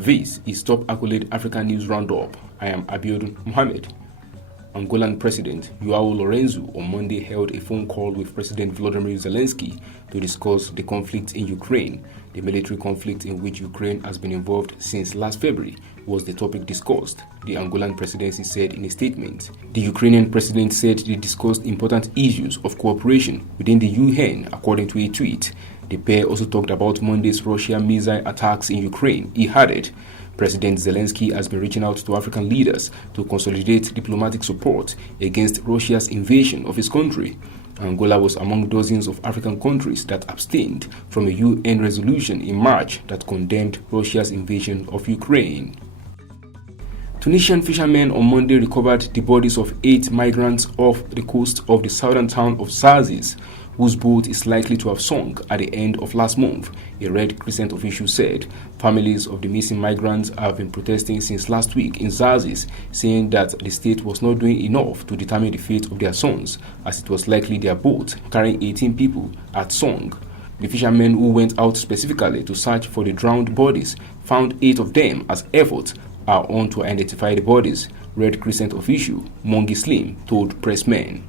This is Top Accolade African News Roundup. I am Abiodun Mohamed. Angolan President João Lourenço on Monday held a phone call with President Volodymyr Zelensky to discuss the conflict in Ukraine. The military conflict in which Ukraine has been involved since last February was the topic discussed, the Angolan presidency said in a statement. The Ukrainian president said they discussed important issues of cooperation within the UN, according to a tweet. The pair also talked about Monday's Russian missile attacks in Ukraine. He added, President Zelensky has been reaching out to African leaders to consolidate diplomatic support against Russia's invasion of his country. Angola was among dozens of African countries that abstained from a UN resolution in March that condemned Russia's invasion of Ukraine. Tunisian fishermen on Monday recovered the bodies of 8 migrants off the coast of the southern town of Zarzis, whose boat is likely to have sunk at the end of last month, a Red Crescent official said. Families of the missing migrants have been protesting since last week in Zarzis, saying that the state was not doing enough to determine the fate of their sons, as it was likely their boat, carrying 18 people, had sunk. The fishermen who went out specifically to search for the drowned bodies found 8 of them as efforts are on to identify the bodies, Red Crescent official Mongi Slim told pressmen.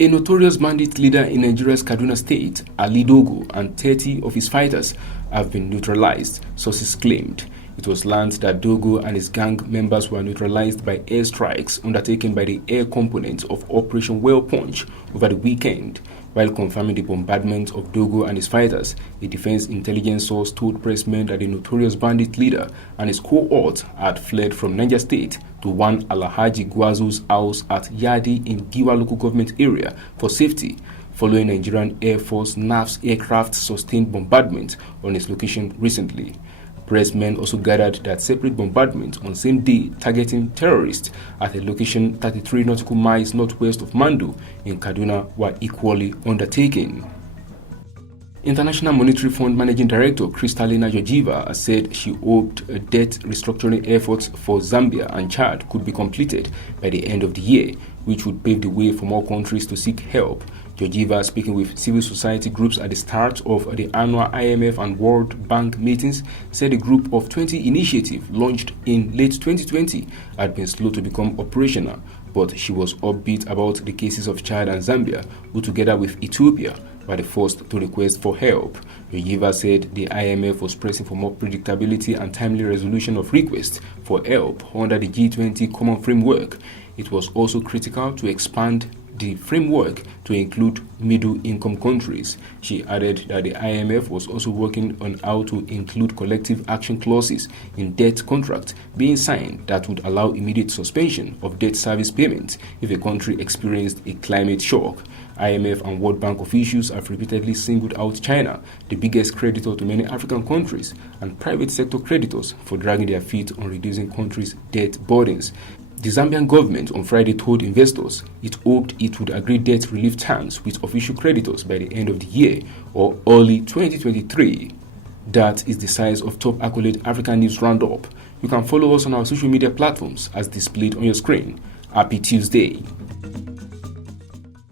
A notorious bandit leader in Nigeria's Kaduna State, Ali Dogo, and 30 of his fighters have been neutralized, sources claimed. It was learned that Dogo and his gang members were neutralized by airstrikes undertaken by the air component of Operation Well Punch over the weekend. While confirming the bombardment of Dogo and his fighters, a defense intelligence source told pressmen that the notorious bandit leader and his cohort had fled from Niger State to one Alhaji Gwazo's house at Yadi in Giwa local government area for safety, following Nigerian Air Force NAF's aircraft sustained bombardment on its location recently. Pressmen also gathered that separate bombardments on same day targeting terrorists at a location 33 nautical miles northwest of Mandu in Kaduna were equally undertaken. International Monetary Fund Managing Director Kristalina Georgieva has said she hoped debt restructuring efforts for Zambia and Chad could be completed by the end of the year, which would pave the way for more countries to seek help. Georgieva, speaking with civil society groups at the start of the annual IMF and World Bank meetings, said a group of 20 initiatives launched in late 2020 had been slow to become operational, but she was upbeat about the cases of Chad and Zambia, who together with Ethiopia were the first to request for help. Georgieva said the IMF was pressing for more predictability and timely resolution of requests for help under the G20 Common Framework. It was also critical to expand the framework to include middle-income countries. She added that the IMF was also working on how to include collective action clauses in debt contracts being signed that would allow immediate suspension of debt service payments if a country experienced a climate shock. IMF and World Bank officials have repeatedly singled out China, the biggest creditor to many African countries, and private sector creditors for dragging their feet on reducing countries' debt burdens. The Zambian government on Friday told investors it hoped it would agree debt relief terms with official creditors by the end of the year or early 2023. That is the size of Top Accolade African News Roundup. You can follow us on our social media platforms as displayed on your screen. Happy Tuesday.